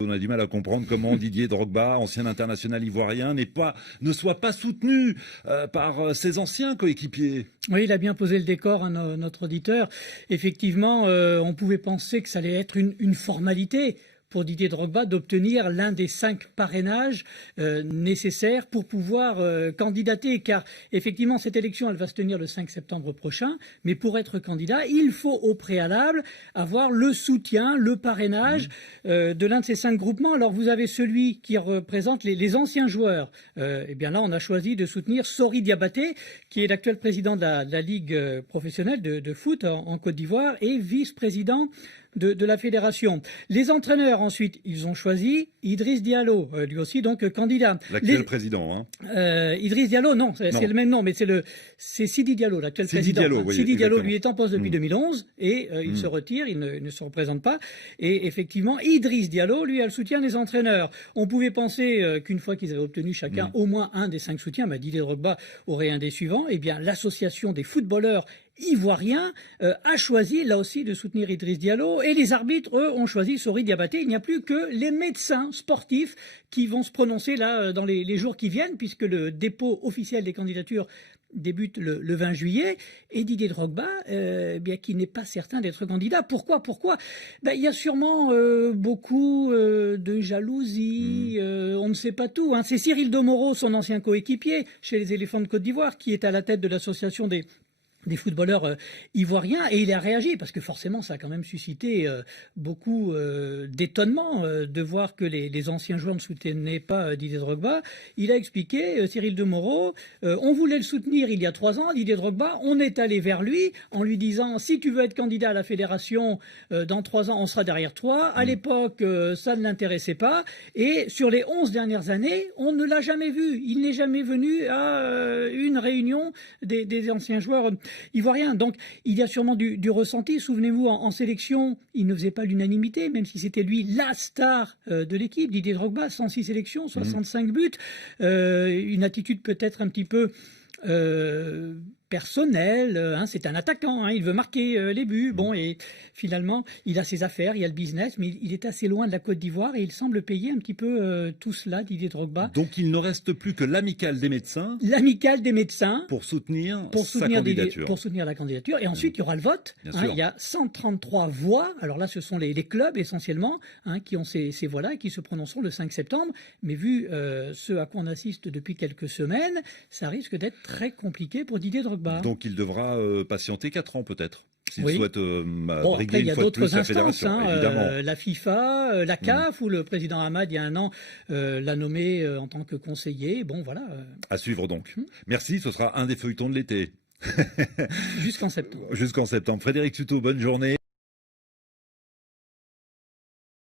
On a du mal à comprendre comment Didier Drogba, ancien international ivoirien, ne soit pas soutenu par ses anciens coéquipiers. Oui, il a bien posé le décor, hein, notre auditeur. Effectivement, on pouvait penser que ça allait être une formalité pour Didier Drogba d'obtenir l'un des 5 parrainages nécessaires pour pouvoir candidater. Car effectivement, cette élection, elle va se tenir le 5 septembre prochain. Mais pour être candidat, il faut au préalable avoir le soutien, le parrainage de l'un de ces 5 groupements. Alors vous avez celui qui représente les anciens joueurs. Eh bien là, on a choisi de soutenir Sori Diabaté, qui est l'actuel président de la Ligue professionnelle de foot en Côte d'Ivoire et vice-président de la fédération. Les entraîneurs, ensuite, ils ont choisi Idriss Diallo, lui aussi donc candidat. L'actuel président. Hein. Idriss Diallo, non, c'est le même nom, mais c'est Sidi Diallo, l'actuel président. Diallo, oui, Sidi Diallo, lui, est en poste depuis 2011 et il se retire, il ne se représente pas. Et effectivement, Idriss Diallo, lui, a le soutien des entraîneurs. On pouvait penser qu'une fois qu'ils avaient obtenu chacun au moins un des 5 soutiens, Didier Drogba aurait un des suivants. Eh bien, l'association des footballeurs ivoirien a choisi là aussi de soutenir Idriss Diallo et les arbitres, eux, ont choisi Sori Diabaté. Il n'y a plus que les médecins sportifs qui vont se prononcer là dans les jours qui viennent, puisque le dépôt officiel des candidatures débute le 20 juillet, et Didier Drogba, bien qui n'est pas certain d'être candidat. Pourquoi il y a sûrement beaucoup de jalousie, on ne sait pas tout. Hein. C'est Cyril Domoro, son ancien coéquipier chez les Éléphants de Côte d'Ivoire, qui est à la tête de l'association des footballeurs ivoiriens, et il a réagi parce que forcément ça a quand même suscité beaucoup d'étonnement de voir que les anciens joueurs ne soutenaient pas Didier Drogba. Il a expliqué, Cyril Domoro, on voulait le soutenir il y a 3 ans, Didier Drogba, on est allé vers lui en lui disant si tu veux être candidat à la fédération dans 3 ans on sera derrière toi. À l'époque ça ne l'intéressait pas, et sur les 11 dernières années on ne l'a jamais vu, il n'est jamais venu à une réunion des anciens joueurs ivoirien. Donc il y a sûrement du ressenti. Souvenez-vous, en sélection, il ne faisait pas l'unanimité, même si c'était lui la star de l'équipe. Didier Drogba, 106 sélections, 65 buts. Une attitude peut-être un petit peu personnel, hein, c'est un attaquant, hein, il veut marquer les buts. Bon, et finalement, il a ses affaires, il y a le business, mais il est assez loin de la Côte d'Ivoire et il semble payer un petit peu tout cela, Didier Drogba. Donc il ne reste plus que l'amicale des médecins. L'amicale des médecins pour soutenir sa candidature. Pour soutenir la candidature. Et ensuite, il y aura le vote. Hein, il y a 133 voix. Alors là, ce sont les clubs essentiellement qui ont ces voix-là et qui se prononceront le 5 septembre. Mais vu ce à quoi on assiste depuis quelques semaines, ça risque d'être très compliqué pour Didier Drogba. Donc il devra patienter 4 ans peut-être, s'il souhaite après, briguer une fois de plus la fédération. Évidemment. La FIFA, la CAF, où le président Hamad, il y a 1 an, l'a nommé en tant que conseiller. Bon, voilà. À suivre donc. Merci, ce sera un des feuilletons de l'été. Jusqu'en septembre. Jusqu'en septembre. Frédéric Suto, bonne journée.